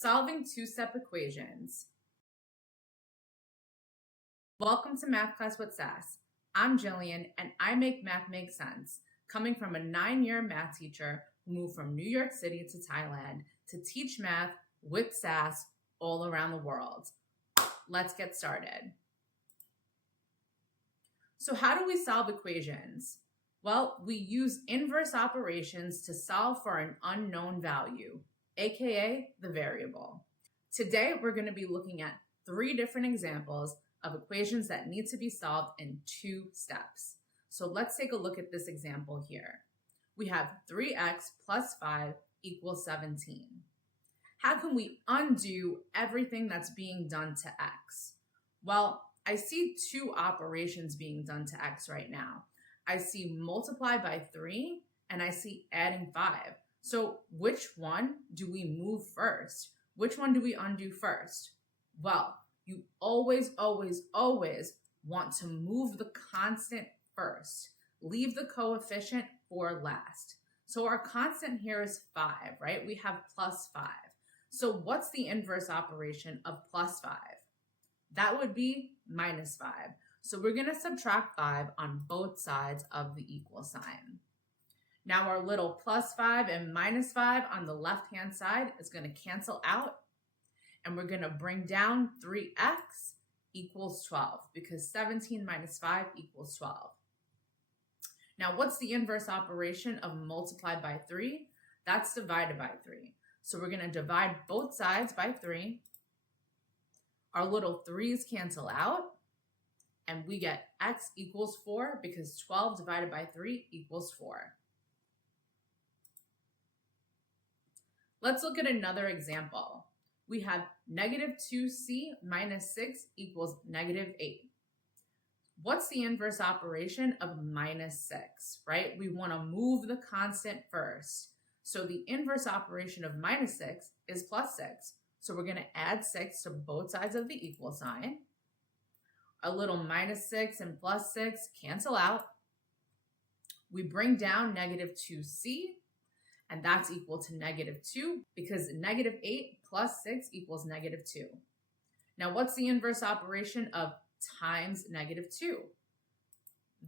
Solving two-step equations. Welcome to Math Class with Sass. I'm Jillian, and I make math make sense, coming from a 9-year math teacher who moved from New York City to Thailand to teach math with Sass all around the world. Let's get started. So how do we solve equations? Well, we use inverse operations to solve for an unknown value, aka the variable. Today, we're going to be looking at 3 different examples of equations that need to be solved in 2 steps. So let's take a look at this example here. We have 3x plus 5 equals 17. How can we undo everything that's being done to x? Well, I see 2 operations being done to x right now. I see multiply by 3 and I see adding 5. So which one do we move first? Which one do we undo first? Well, you always want to move the constant first. Leave the coefficient for last. So our constant here is 5, right? We have plus 5. So what's the inverse operation of plus 5? That would be minus 5. So we're going to subtract 5 on both sides of the equal sign. Now our little plus 5 and minus 5 on the left-hand side is going to cancel out. And we're going to bring down 3x equals 12 because 17 minus 5 equals 12. Now what's the inverse operation of multiply by 3? That's divided by 3. So we're going to divide both sides by 3. Our little 3's cancel out. And we get x equals 4 because 12 divided by 3 equals 4. Let's look at another example. We have negative 2c minus 6 equals negative 8. What's the inverse operation of minus 6, right? We want to move the constant first. So the inverse operation of minus 6 is plus 6. So we're going to add 6 to both sides of the equal sign. A little minus 6 and plus 6 cancel out. We bring down negative 2c, and that's equal to negative 2 because negative 8 plus 6 equals negative 2. Now, what's the inverse operation of times negative 2?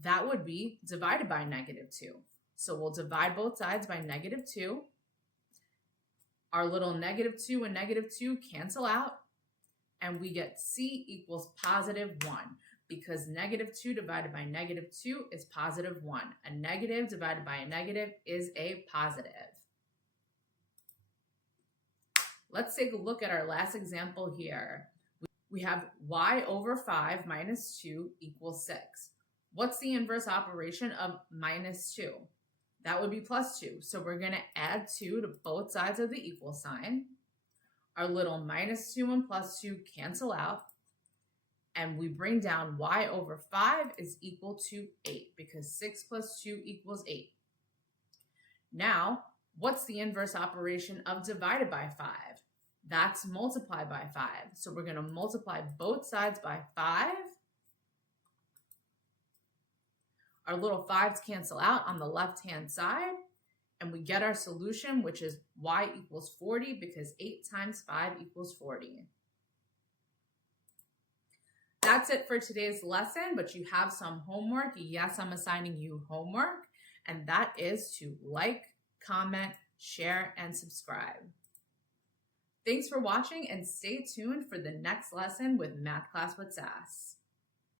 That would be divided by negative 2. So we'll divide both sides by negative 2. Our little negative 2 and negative 2 cancel out. And we get c equals positive 1 because negative 2 divided by negative 2 is positive 1. A negative divided by a negative is a positive. Let's take a look at our last example here. We have y over 5 minus 2 equals 6. What's the inverse operation of minus 2? That would be plus 2. So we're going to add 2 to both sides of the equal sign. Our little minus 2 and plus 2 cancel out. And we bring down y over 5 is equal to 8 because 6 plus 2 equals 8. Now, what's the inverse operation of divided by 5? That's multiply by 5. So we're going to multiply both sides by 5. Our little 5's cancel out on the left-hand side. And we get our solution, which is y equals 40 because 8 times 5 equals 40. That's it for today's lesson, but you have some homework. Yes, I'm assigning you homework, and that is to like, comment, share, and subscribe. Thanks for watching, and stay tuned for the next lesson with Math Class with Sass.